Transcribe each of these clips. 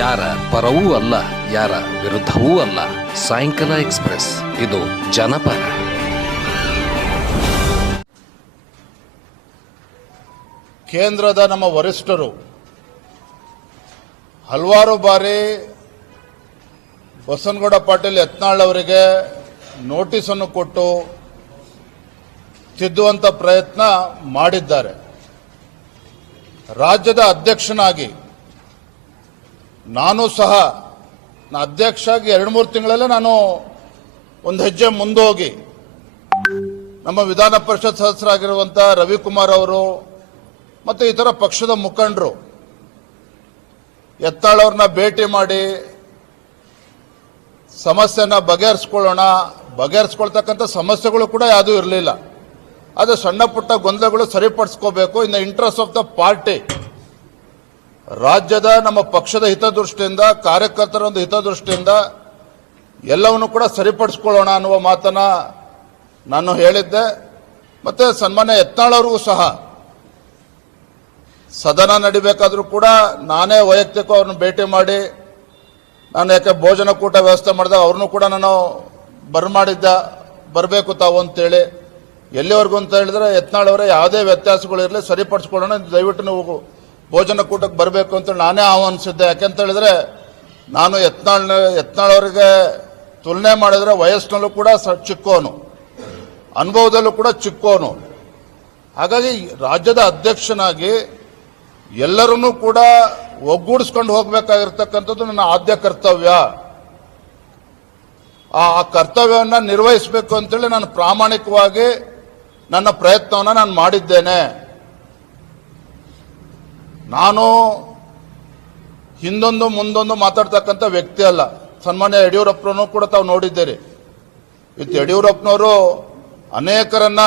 ಯಾರ ಪರವೂ ಅಲ್ಲ, ಯಾರ ವಿರುದ್ಧವೂ ಅಲ್ಲ. ಸಾಯಂಕಾಲ ಎಕ್ಸ್ಪ್ರೆಸ್, ಇದು ಜನಪರ. ಕೇಂದ್ರದ ನಮ್ಮ ವರಿಷ್ಠರು, ಹಲವಾರು ಬಾರಿ ಬಸನಗೌಡ ಪಾಟೀಲ್ ಯತ್ನಾಳ್ ಅವರಿಗೆ ನೋಟಿಸನ್ನು ಕೊಟ್ಟು ತಿದ್ದುವಂಥ ಪ್ರಯತ್ನ ಮಾಡಿದ್ದಾರೆ. ರಾಜ್ಯದ ಅಧ್ಯಕ್ಷನಾಗಿ ನಾನು ಸಹ, ನಾ ಅಧ್ಯಕ್ಷ ಆಗಿ ಎರಡು ಮೂರು ತಿಂಗಳಲ್ಲೇ ನಾನು ಒಂದು ಹೆಜ್ಜೆ ಮುಂದೋಗಿ, ನಮ್ಮ ವಿಧಾನ ಪರಿಷತ್ ಸದಸ್ಯರಾಗಿರುವಂಥ ರವಿಕುಮಾರ್ ಅವರು ಮತ್ತು ಇತರ ಪಕ್ಷದ ಮುಖಂಡರು ಎತ್ತಾಳವ್ರನ್ನ ಭೇಟಿ ಮಾಡಿ ಸಮಸ್ಯೆನ ಬಗೆಹರಿಸ್ಕೊಳ್ಳೋಣ, ಬಗೆಹರಿಸ್ಕೊಳ್ತಕ್ಕಂಥ ಸಮಸ್ಯೆಗಳು ಕೂಡ ಯಾವುದೂ ಇರಲಿಲ್ಲ. ಆದರೆ ಸಣ್ಣ ಪುಟ್ಟ ಗೊಂದಲಗಳು ಸರಿಪಡಿಸ್ಕೋಬೇಕು. In the interest of the party ರಾಜ್ಯದ ನಮ್ಮ ಪಕ್ಷದ ಹಿತದೃಷ್ಟಿಯಿಂದ ಕಾರ್ಯಕರ್ತರ ಒಂದು ಹಿತದೃಷ್ಟಿಯಿಂದ ಎಲ್ಲವನ್ನು ಕೂಡ ಸರಿಪಡಿಸ್ಕೊಳ್ಳೋಣ ಅನ್ನುವ ಮಾತನ್ನ ನಾನು ಹೇಳಿದ್ದೆ. ಮತ್ತೆ ಸನ್ಮಾನ್ಯ ಯತ್ನಾಳವ್ರಿಗೂ ಸಹ ಸದನ ನಡಿಬೇಕಾದರೂ ಕೂಡ ನಾನೇ ವೈಯಕ್ತಿಕ ಅವ್ರನ್ನ ಭೇಟಿ ಮಾಡಿ, ನಾನು ಯಾಕೆ ಭೋಜನ ಕೂಟ ವ್ಯವಸ್ಥೆ ಮಾಡಿದಾಗ ಅವ್ರನ್ನೂ ಕೂಡ ನಾನು ಬರಮಾಡಿದ್ದೆ ಬರಬೇಕು ತಾವು ಅಂತೇಳಿ ಎಲ್ಲಿವರೆಗೂ ಅಂತ ಹೇಳಿದ್ರೆ ಯತ್ನಾಳವರೇ ಯಾವುದೇ ವ್ಯತ್ಯಾಸಗಳು ಇರಲಿ ಸರಿಪಡಿಸ್ಕೊಳ್ಳೋಣ. ದಯವಿಟ್ಟು ನೀವು ಭೋಜನ ಕೂಟಕ್ಕೆ ಬರಬೇಕು ಅಂತ ನಾನೇ ಆಹ್ವಾನಿಸಿದ್ದೆ. ಯಾಕೆಂತ ಹೇಳಿದ್ರೆ, ನಾನು ಯತ್ನಾಳ್ ಯತ್ನಾಳವರಿಗೆ ತುಲನೆ ಮಾಡಿದ್ರೆ ವಯಸ್ಸಿನಲ್ಲೂ ಕೂಡ ಚಿಕ್ಕೋನು. ಅನುಭವದಲ್ಲೂ ಕೂಡ ಚಿಕ್ಕೋನು. ಹಾಗಾಗಿ ರಾಜ್ಯದ ಅಧ್ಯಕ್ಷನಾಗಿ ಎಲ್ಲರನ್ನೂ ಕೂಡ ಒಗ್ಗೂಡಿಸ್ಕೊಂಡು ಹೋಗಬೇಕಾಗಿರ್ತಕ್ಕಂಥದ್ದು ನನ್ನ ಆದ್ಯ ಕರ್ತವ್ಯ. ಆ ಕರ್ತವ್ಯವನ್ನು ನಿರ್ವಹಿಸಬೇಕು ಅಂತೇಳಿ ನಾನು ಪ್ರಾಮಾಣಿಕವಾಗಿ ನನ್ನ ಪ್ರಯತ್ನವನ್ನು ನಾನು ಮಾಡಿದ್ದೇನೆ. ನಾನು ಹಿಂದೊಂದು ಮುಂದೊಂದು ಮಾತಾಡ್ತಕ್ಕಂಥ ವ್ಯಕ್ತಿ ಅಲ್ಲ. ಸನ್ಮಾನ್ಯ ಯಡಿಯೂರಪ್ಪನೂ ಕೂಡ ತಾವು ನೋಡಿದ್ದೀರಿ ಇತ್ತು ಯಡಿಯೂರಪ್ಪನವರು ಅನೇಕರನ್ನ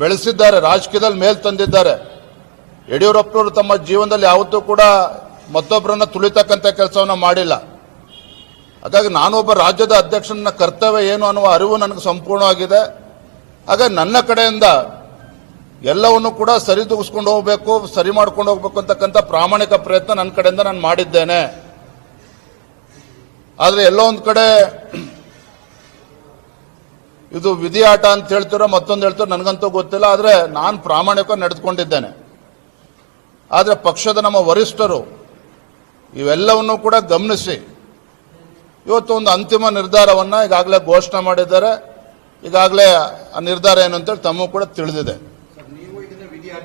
ಬೆಳೆಸಿದ್ದಾರೆ, ರಾಜಕೀಯದಲ್ಲಿ ಮೇಲ್ ತಂದಿದ್ದಾರೆ. ಯಡಿಯೂರಪ್ಪನವರು ತಮ್ಮ ಜೀವನದಲ್ಲಿ ಯಾವತ್ತೂ ಕೂಡ ಮತ್ತೊಬ್ಬರನ್ನ ತುಳಿತಕ್ಕಂಥ ಕೆಲಸವನ್ನ ಮಾಡಿಲ್ಲ. ಹಾಗಾಗಿ ನಾನೊಬ್ಬ ರಾಜ್ಯದ ಅಧ್ಯಕ್ಷನ ಕರ್ತವ್ಯ ಏನು ಅನ್ನುವ ಅರಿವು ನನಗೆ ಸಂಪೂರ್ಣವಾಗಿದೆ. ಹಾಗಾಗಿ ನನ್ನ ಕಡೆಯಿಂದ ಎಲ್ಲವನ್ನು ಕೂಡ ಸರಿದೂಗಿಸ್ಕೊಂಡು ಹೋಗಬೇಕು, ಸರಿ ಮಾಡ್ಕೊಂಡು ಹೋಗ್ಬೇಕು ಅಂತಕ್ಕಂಥ ಪ್ರಾಮಾಣಿಕ ಪ್ರಯತ್ನ ನನ್ನ ಕಡೆಯಿಂದ ನಾನು ಮಾಡಿದ್ದೇನೆ. ಆದರೆ ಎಲ್ಲೋ ಒಂದು ಕಡೆ ಇದು ವಿಧಿ ಆಟ ಅಂತ ಹೇಳ್ತಿರೋ ಮತ್ತೊಂದು ಹೇಳ್ತಿರೋ ನನಗಂತೂ ಗೊತ್ತಿಲ್ಲ, ಆದರೆ ನಾನು ಪ್ರಾಮಾಣಿಕ ನಡೆದುಕೊಂಡಿದ್ದೇನೆ. ಆದರೆ ಪಕ್ಷದ ನಮ್ಮ ವರಿಷ್ಠರು ಇವೆಲ್ಲವನ್ನು ಕೂಡ ಗಮನಿಸಿ, ಇವತ್ತು ಒಂದು ಅಂತಿಮ ನಿರ್ಧಾರವನ್ನು ಈಗಾಗಲೇ ಘೋಷಣೆ ಮಾಡಿದ್ದಾರೆ. ಈಗಾಗಲೇ ಆ ನಿರ್ಧಾರ ಏನು ಅಂತೇಳಿ ತಮಗೂ ಕೂಡ ತಿಳಿದಿದೆ ಸರ್ ನೀವು ಇದನ್ನ ವಿಧಿಯಾಟ